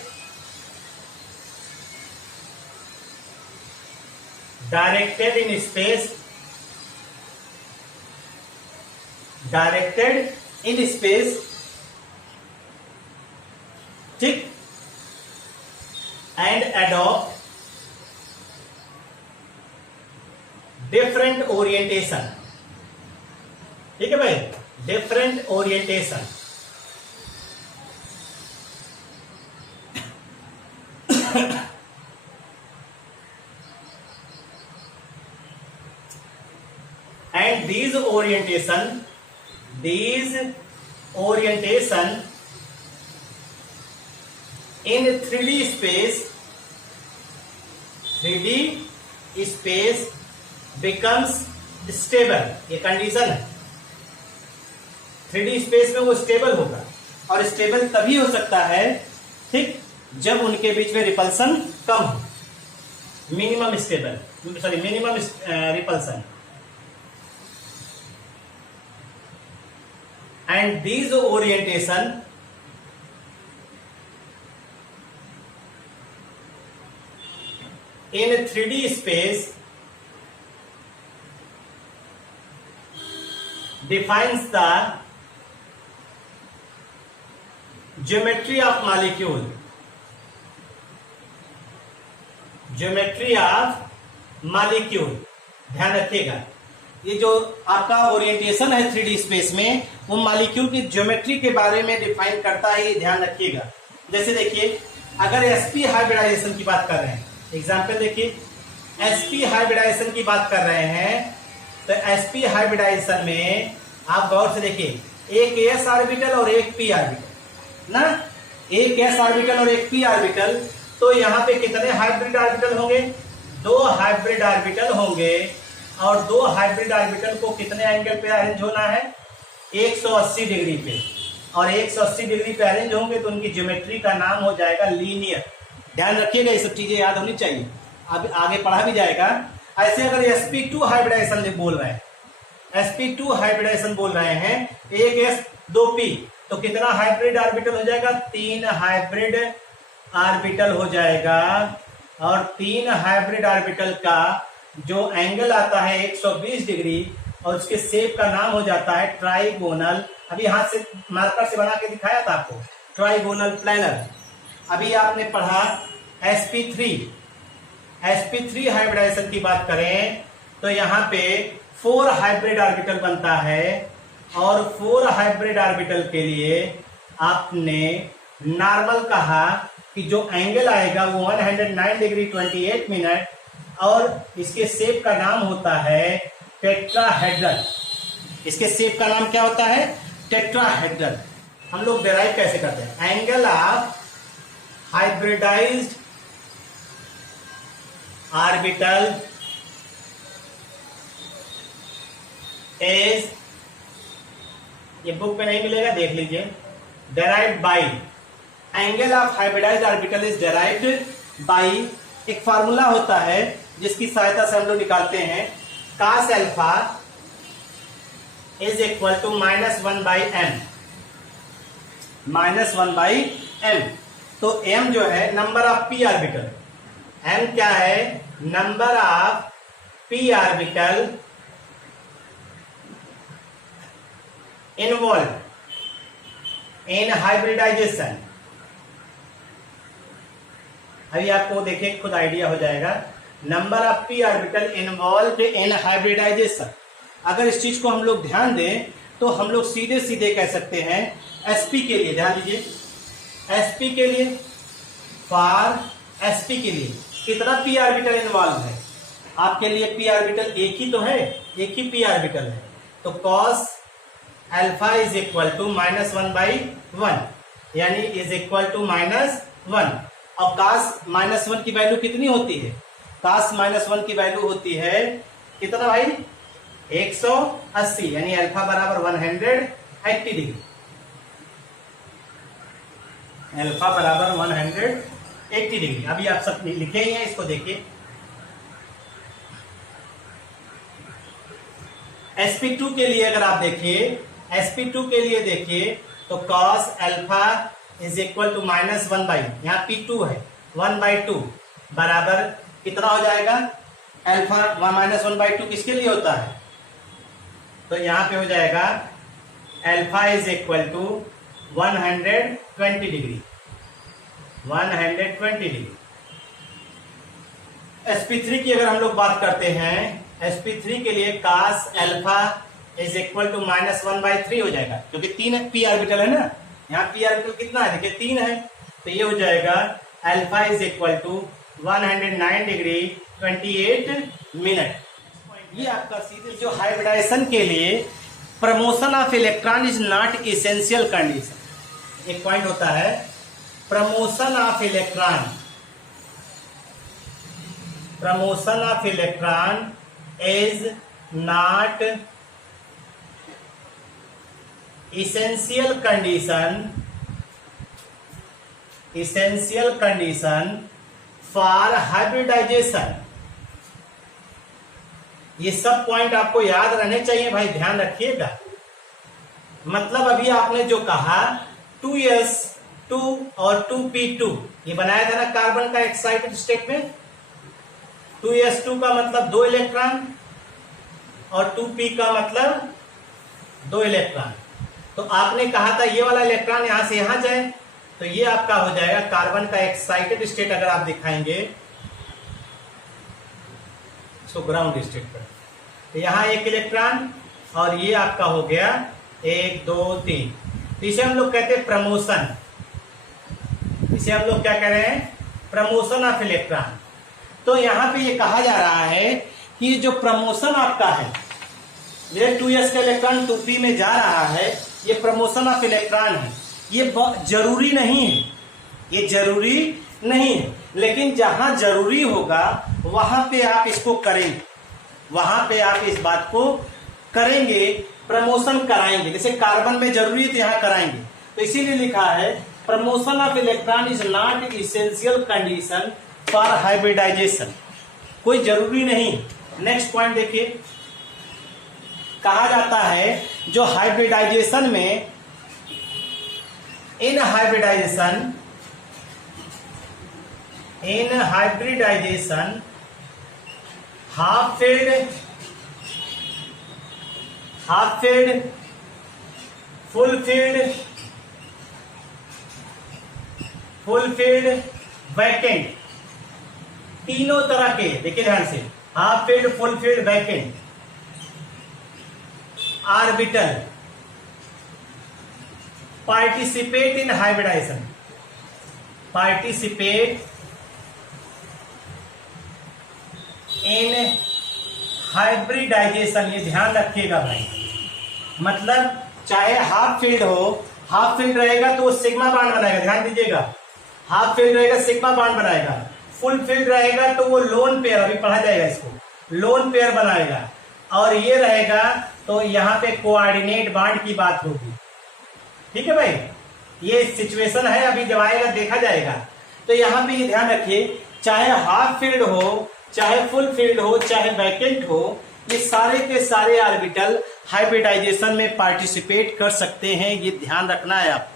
in space, ठीक, and adopt different orientation। ठीक है भाई, different orientation. And these orientation in 3D space becomes stable। ये कंडीशन है, 3D स्पेस में वो स्टेबल होगा, और स्टेबल तभी हो सकता है, ठीक, जब उनके बीच में रिपल्सन कम हो, minimum repulsion. And these orientation in 3D space defines the geometry of molecule, ध्यान रखिएगा। ये जो आपका ओरिएंटेशन है 3D स्पेस में, वो मॉलिक्यूल की ज्योमेट्री के बारे में डिफाइन करता है, ये ध्यान रखिएगा। जैसे देखिए अगर sp हाइब्रिडाइजेशन की बात कर रहे हैं, एग्जाम्पल देखिए sp हाइब्रिडाइजेशन की बात कर रहे हैं, तो sp हाइब्रिडाइजेशन में आप गौर से देखिए, एक s ऑर्बिटल और एक p ऑर्बिटल ना, एक s ऑर्बिटल और एक p ऑर्बिटल, तो यहाँ पे कितने हाइब्रिड ऑर्बिटल होंगे, 2 हाइब्रिड ऑर्बिटल होंगे, और 2 हाइब्रिड ऑर्बिटल को कितने एंगल पे अरेंज होना है, 180 डिग्री पे, और 180 डिग्री पे अरेंज होंगे तो उनकी ज्योमेट्री का नाम हो जाएगा लीनियर। ध्यान रखिएगा, ये सब चीजें याद होनी चाहिए, अब आगे पढ़ा भी जाएगा। ऐसे अगर sp2 हाइब्रिडाइजेशन बोल रहे हैं, sp2 हाइब्रिडाइजेशन बोल रहे हैं, एक s 2p, तो कितना हाइब्रिड ऑर्बिटल हो जाएगा, 3 हाइब्रिड ऑर्बिटल हो जाएगा, और 3 हाइब्रिड ऑर्बिटल का जो एंगल आता है 120 डिग्री, और उसके शेप का नाम हो जाता है ट्राइगोनल। अभी हाथ से मार्कर से बना के दिखाया था आपको, ट्राइगोनल प्लानर। अभी आपने पढ़ा sp3 हाइब्रिडाइजेशन की बात करें तो यहाँ पे 4 हाइब्रिड ऑर्बिटल बनता है और 4 हाइब्रिड ऑर्बिटल के लिए आपने नॉर्मल कहा कि जो एंगल आएगा वो 109 डिग्री 28 मिनट और इसके शेप का नाम होता है टेट्राहेड्रल। इसके शेप का नाम क्या होता है? टेट्राहेड्रल। हम लोग डिराइव कैसे करते हैं? Angle of hybridized orbital is, ये बुक में नहीं मिलेगा, देख लीजिए, derived by, angle of hybridized orbital is derived by, एक फार्मूला होता है जिसकी सहायता से हम लोग निकालते हैं cos alpha is equal to -1 by m, -1 by m। तो m जो है number of p orbital, m क्या है? Number of p orbital involve in hybridization. अभी आपको देखिए खुद आइडिया हो जाएगा। Number of P orbital involve in hybridization. अगर इस चीज को हम लोग ध्यान दें तो हम लोग सीधे सीधे कह सकते हैं एसपी के लिए, ध्यान दीजिए, एसपी के लिए, फॉर एसपी के लिए कितना पी ऑर्बिटल इन्वॉल्व है? आपके लिए पी ऑर्बिटल एक ही तो है, एक ही पी ऑर्बिटल है। तो cos alpha is equal to -1 by 1, यानी इज इक्वल टू -1। और कास -1 की वैल्यू कितनी होती है? कास -1 की वैल्यू होती है कितना भाई? 180, यानी अल्फा बराबर 180 डिग्री। अल्फा बराबर 180 डिग्री। अभी आप सब लिखे ही हैं, इसको देखिए। sp2 के लिए अगर आप देखिए, sp2 के लिए देखिए तो cos alpha is equal to -1 by, यहाँ p2 है 1/2 बराबर कितना हो जाएगा? अल्फा -1/2 किसके लिए होता है? तो यहाँ पे हो जाएगा alpha is equal to 120 degree, 120 degree. sp3 की अगर हम लोग बात करते हैं, sp3 के लिए cos alpha is equal to -1/3 हो जाएगा, क्योंकि 3 पी ऑर्बिटल है ना। यहाँ पी ऑर्बिटल कितना है? देखिए 3 है, तो ये हो जाएगा alpha is equal to 109 degree 28 minute. ये आपका सीधे जो हाइब्रिडाइजेशन के लिए promotion of electron is not essential condition. एक पॉइंट होता है promotion of electron, promotion of electron is not essential condition for hybridization। ये सब पॉइंट आपको याद रहने चाहिए भाई, ध्यान रखिएगा। मतलब अभी आपने जो कहा 2s2 और 2p2, ये बनाया था ना कार्बन का एक्साइटेड स्टेट में। 2s2 का मतलब 2 इलेक्ट्रॉन और 2p का मतलब 2 इलेक्ट्रॉन। तो आपने कहा था ये वाला इलेक्ट्रॉन यहां से यहां जाए, तो ये आपका हो जाएगा कार्बन का एक्साइटेड स्टेट। अगर आप दिखाएंगे इसको ग्राउंड स्टेट पर, तो यहां 1 इलेक्ट्रॉन और ये आपका हो गया 1 2 3। तो इसे हम लोग कहते हैं प्रमोशन। इसे हम लोग क्या कह रहे हैं? Promotion of electron. तो यहां पे ये कहा जा रहा है कि जो प्रमोशन आपका है, ये 2s का इलेक्ट्रॉन 2p में जा रहा है, ये प्रमोशन ऑफ इलेक्ट्रॉन है। ये जरूरी नहीं है, ये जरूरी नहीं है, लेकिन जहां जरूरी होगा वहां पे आप इसको करेंगे, वहां पे आप इस बात को करेंगे, प्रमोशन कराएंगे। जैसे कार्बन में जरूरी है तो यहां कराएंगे, तो इसीलिए लिखा है promotion of electron is not essential condition for hybridization. कोई जरूरी नहीं। नेक्स्ट पॉइंट देखिए, कहा जाता है जो हाइब्रिडाइजेशन में, in hybridization half filled, full filled full filled, vacant, तीनों तरह के, देखिए ध्यान से, half filled, full filled, vacant, orbital participate in hybridization, participate in hybridization. ये ध्यान रखिएगा भाई, मतलब चाहे हाफ फील्ड हो, हाफ फील्ड रहेगा तो वो सिग्मा बॉन्ड बनाएगा, ध्यान दीजिएगा, हाफ फील्ड रहेगा सिग्मा बॉन्ड बनाएगा, फुल फील्ड रहेगा तो वो लोन पेयर, अभी पढ़ा जाएगा इसको, लोन पेयर बनाएगा, और ये रहेगा तो यहाँ पे कोऑर्डिनेट बॉन्ड की बात होगी। ठीक है भाई, ये सिचुएशन है, अभी जब आएगा देखा जाएगा। तो यहाँ पे ये ध्यान रखिए, चाहे हाफ फील्ड हो, चाहे फुल फील्ड हो, चाहे वैकेंट हो, ये सारे के सारे ऑर्बिटल हाइब्रिडाइजेशन में पार्टिसिपेट कर सकते हैं। ये ध्यान रखना है आप।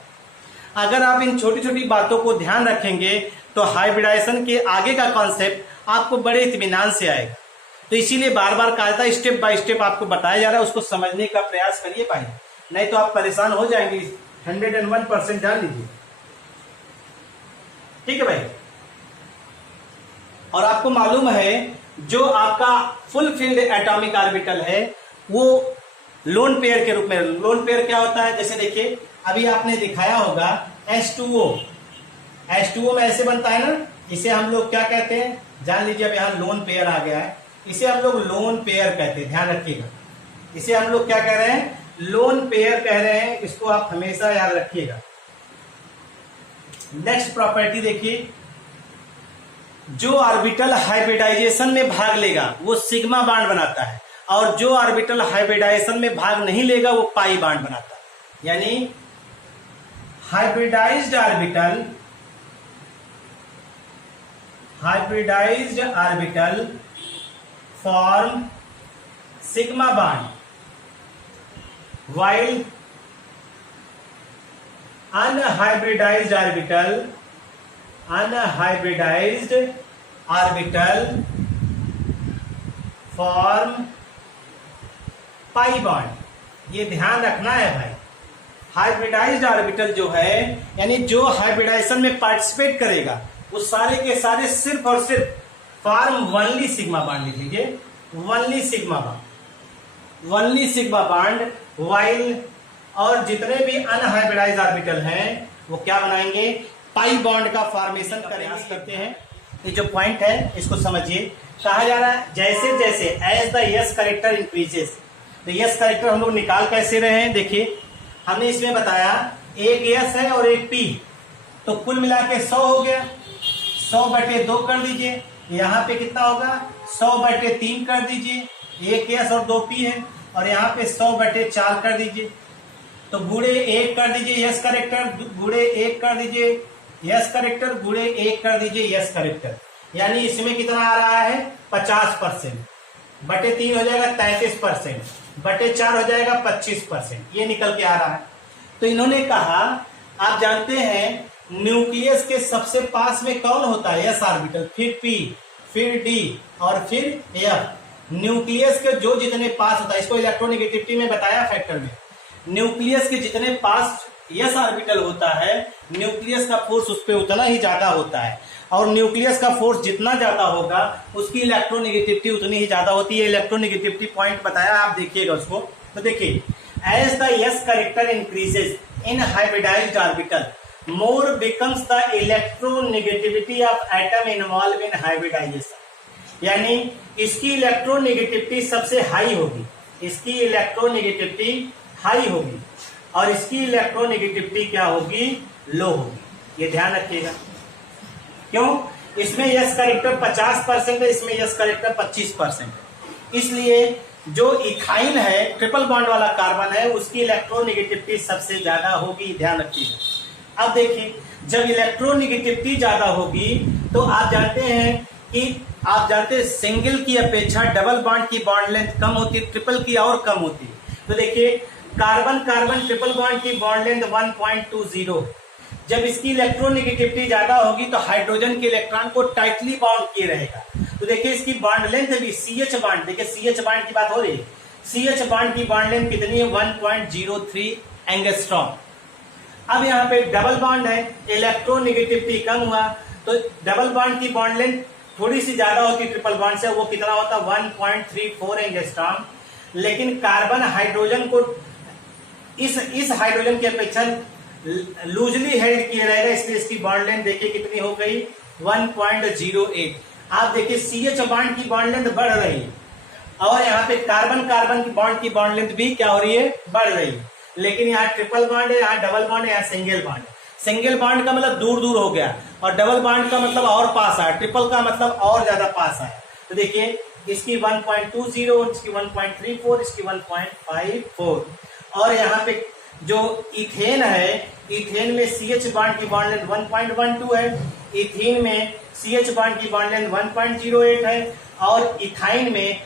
अगर आप इन छोटी छोटी बातों को ध्यान रखेंगे तो हाइब्रिडाइजेशन के आगे का कॉन्सेप्ट आपको बड़े इत्मीनान से आएगा। तो इसीलिए बार बार कहा था, स्टेप बाय स्टेप आपको बताया जा रहा है, उसको समझने का प्रयास करिए भाई, नहीं तो आप परेशान हो जाएंगे। 101% जान लीजिए, ठीक है भाई। और आपको मालूम है जो आपका फुल फील्ड एटॉमिक ऑर्बिटल है वो लोन पेयर के रूप में, लोन पेयर क्या होता है, जैसे देखिए अभी आपने दिखाया होगा H2O, H2O में ऐसे बनता है ना, इसे हम लोग क्या कहते हैं जान लीजिए। अब यहाँ लोन पेयर आ गया है, इसे हम लोग लोन पेयर कहते हैं, ध्यान रखिएगा। इसे हम लोग क्या कह रहे हैं, लोन पेयर कह रहे हैं, इसको आप हमेशा याद रखिएगा। नेक्स्ट प्रॉपर्टी देखिए, जो ऑर्बिटल हाइब्रिडाइजेशन में भाग लेगा वो सिग्मा बॉन्ड बनाता है, और जो ऑर्बिटल हाइब्रिडाइजेशन में भाग नहीं लेगा वो पाई बॉन्ड बनाता है। यानी hybridized orbital form sigma bond, while unhybridized orbital form pi bond. ये ध्यान रखना है भाई। हाइब्रिडाइज्ड ऑर्बिटल जो है, यानी जो हाइब्रिडाइजेशन में पार्टिसिपेट करेगा वो सारे के सारे सिर्फ और सिर्फ फॉर्म वनली सिग्मा बॉन्ड, लिख लीजिए only sigma bond, only sigma bond. While और जितने भी अनहाइब्रिडाइज्ड ऑर्बिटल हैं वो क्या बनाएंगे, पाई बॉन्ड का फॉर्मेशन का प्रयास करते हैं। ये जो पॉइंट है इसको समझिए। कहा जा रहा है जैसे जैसे as the S character increases, तो यस करेक्टर हम लोग निकाल कैसे रहे हैं, देखिए हमने इसमें बताया एक यस है और एक पी, तो कुल मिला के 100 हो गया। 100/2 कर दीजिए, यहाँ पे कितना होगा 100/3 कर दीजिए, एक यस और 2 पी है, और यहाँ पे 100/4 कर दीजिए, तो गुणे 1 कर दीजिए यस करेक्टर, गुणे 1 कर दीजिए यस करेक्टर, गुणे 1 कर दीजिए यस करेक्टर। यानी इसमें कितना आ रहा है 50%, /3 हो जाएगा 33%, /4 हो जाएगा 25%, ये निकल के आ रहा है। तो इन्होंने कहा, आप जानते हैं न्यूक्लियस के सबसे पास में कौन होता है, एस ऑर्बिटल, फिर पी, फिर डी और फिर एफ। न्यूक्लियस के जो जितने पास होता है, इसको इलेक्ट्रोनेगेटिविटी में बताया फैक्टर में, न्यूक्लियस के जितने पास यस ऑर्बिटल होता है न्यूक्लियस का फोर्स उस पर उतना ही ज्यादा होता है, और न्यूक्लियस का फोर्स जितना ज्यादा होगा उसकी इलेक्ट्रोनेगेटिविटी उतनी ही ज्यादा होती है। इलेक्ट्रोनेगेटिविटी पॉइंट बताया, आप देखिएगा उसको। तो देखिए, as the S character increases in hybridized orbital more becomes the electronegativity of atom involve in hybridization. यानी इसकी इलेक्ट्रोनेगेटिविटी सबसे हाई होगी, इसकी इलेक्ट्रोनेगेटिविटी हाई होगी, और इसकी इलेक्ट्रोनेगेटिविटी क्या होगी, लो होगी। ये ध्यान रखिएगा। क्यों, इसमें यस करेक्टर 50% है, इसमें यस करेक्टर 25% है। इसलिए जो इथाइन है, ट्रिपल बॉन्ड वाला कार्बन है, उसकी इलेक्ट्रोनेगेटिविटी सबसे ज्यादा होगी, ध्यान रखिएगा। अब देखिए, जब इलेक्ट्रोनेगेटिविटी ज्यादा होगी तो आप जानते हैं सिंगल की अपेक्षा डबल बॉन्ड की बॉन्ड लेंथ कम होती है, ट्रिपल की और कम होती है। तो देखिए, कार्बन कार्बन ट्रिपल बॉन्ड की बॉन्ड लेंथ 1.20। जब इसकी इलेक्ट्रोनेगेटिविटी ज्यादा होगी तो हाइड्रोजन के इलेक्ट्रॉन को टाइटली बाउंड किए रहेगा। तो देखिए, इसकी बॉन्ड लेंथ भी CH बॉन्ड, देखिए CH बॉन्ड की बात हो रही है, CH बॉन्ड की बॉन्ड लेंथ कितनी है 1.03 एंगस्ट्रॉम। अब यहाँ पे डबल बॉन्ड है, इलेक्ट्रोनेगेटिविटी कम हुआ, तो डबल बॉन्ड की बॉन्ड लेंथ थोड़ी सी ज्यादा होती ट्रिपल बॉन्ड से, वो कितना होता 1.34 एंगस्ट्रॉम। लेकिन कार्बन हाइड्रोजन को इस हाइड्रोजन की अपेक्षा लूजली हेल्ड किया रहेगा, इसलिए इसकी बॉन्ड लेंथ देखिए कितनी हो गई 1.08। आप देखिए CH बॉन्ड की बॉन्ड लेंथ बढ़ रही है और यहाँ पे कार्बन कार्बन की बॉन्ड लेंथ भी क्या हो रही है, बढ़ रही है। लेकिन यहाँ ट्रिपल बॉन्ड है, यहाँ डबल बॉन्ड है, यहाँ सिंगल बॉन्ड है। सिंगल बॉन्ड का मतलब दूर दूर हो गया और डबल बॉन्ड का मतलब और पास आया, ट्रिपल का मतलब और ज्यादा पास आया। तो देखिए इसकी 1.20, इसकी 1.34, इसकी 1.54। और यहाँ पे जो इथेन है, इथेन में CH बॉन्ड की बॉन्ड लेंथ 1.12 है, इथीन में CH बॉन्ड की बॉन्ड लेंथ 1.08 है और इथाइन में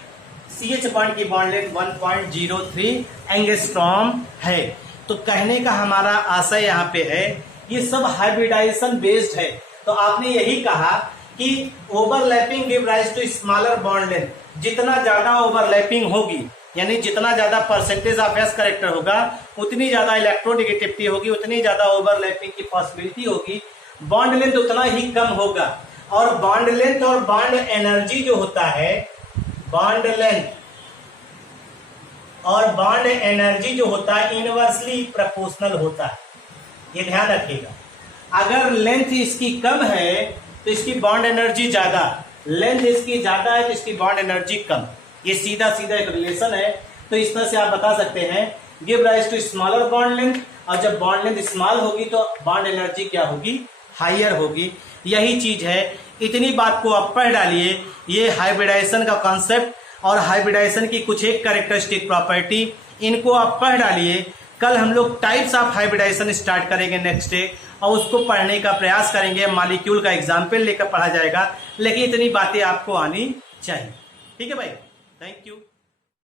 CH बॉन्ड की बॉन्ड लेंथ 1.03 एंगस्ट्रॉम है। तो कहने का हमारा आशय यहाँ पे है, ये सब हाइब्रिडाइजेशन बेस्ड है। तो आपने यही कहा कि overlapping give rise to smaller bond length. जितना ज्यादा ओवरलैपिंग होगी, यानी जितना ज्यादा परसेंटेज ऑफ एस करेक्टर होगा, उतनी ज्यादा इलेक्ट्रोनेगेटिविटी होगी, उतनी ज्यादा ओवरलैपिंग की पॉसिबिलिटी होगी, बॉन्ड लेंथ उतना ही कम होगा। और बॉन्ड लेंथ और बॉन्ड एनर्जी जो होता है, बॉन्ड लेंथ और बॉन्ड एनर्जी जो होता है इनवर्सली प्रोपोर्शनल होता है, ये ध्यान रखिएगा। अगर लेंथ इसकी कम है तो इसकी बॉन्ड एनर्जी ज्यादा, लेंथ इसकी ज्यादा है तो इसकी बॉन्ड एनर्जी कम। ये सीधा सीधा एक रिलेशन है। तो इस तरह से आप बता सकते हैं give rise to smaller bond length, और जब बॉन्ड लेंथ स्मॉल होगी तो बॉन्ड एनर्जी क्या होगी, हायर होगी। यही चीज है, इतनी बात को आप पढ़ डालिए। ये हाइब्रिडाइजेशन का कॉन्सेप्ट और हाइब्रिडाइजेशन की कुछ एक कैरेक्टरिस्टिक प्रॉपर्टी, इनको आप पढ़ डालिए। कल हम लोग टाइप्स ऑफ हाइब्रिडाइजेशन स्टार्ट करेंगे नेक्स्ट डे, और उसको पढ़ने का प्रयास करेंगे। मॉलिक्यूल का एग्जाम्पल लेकर पढ़ा जाएगा, लेकिन इतनी बातें आपको आनी चाहिए। ठीक है भाई, थैंक यू।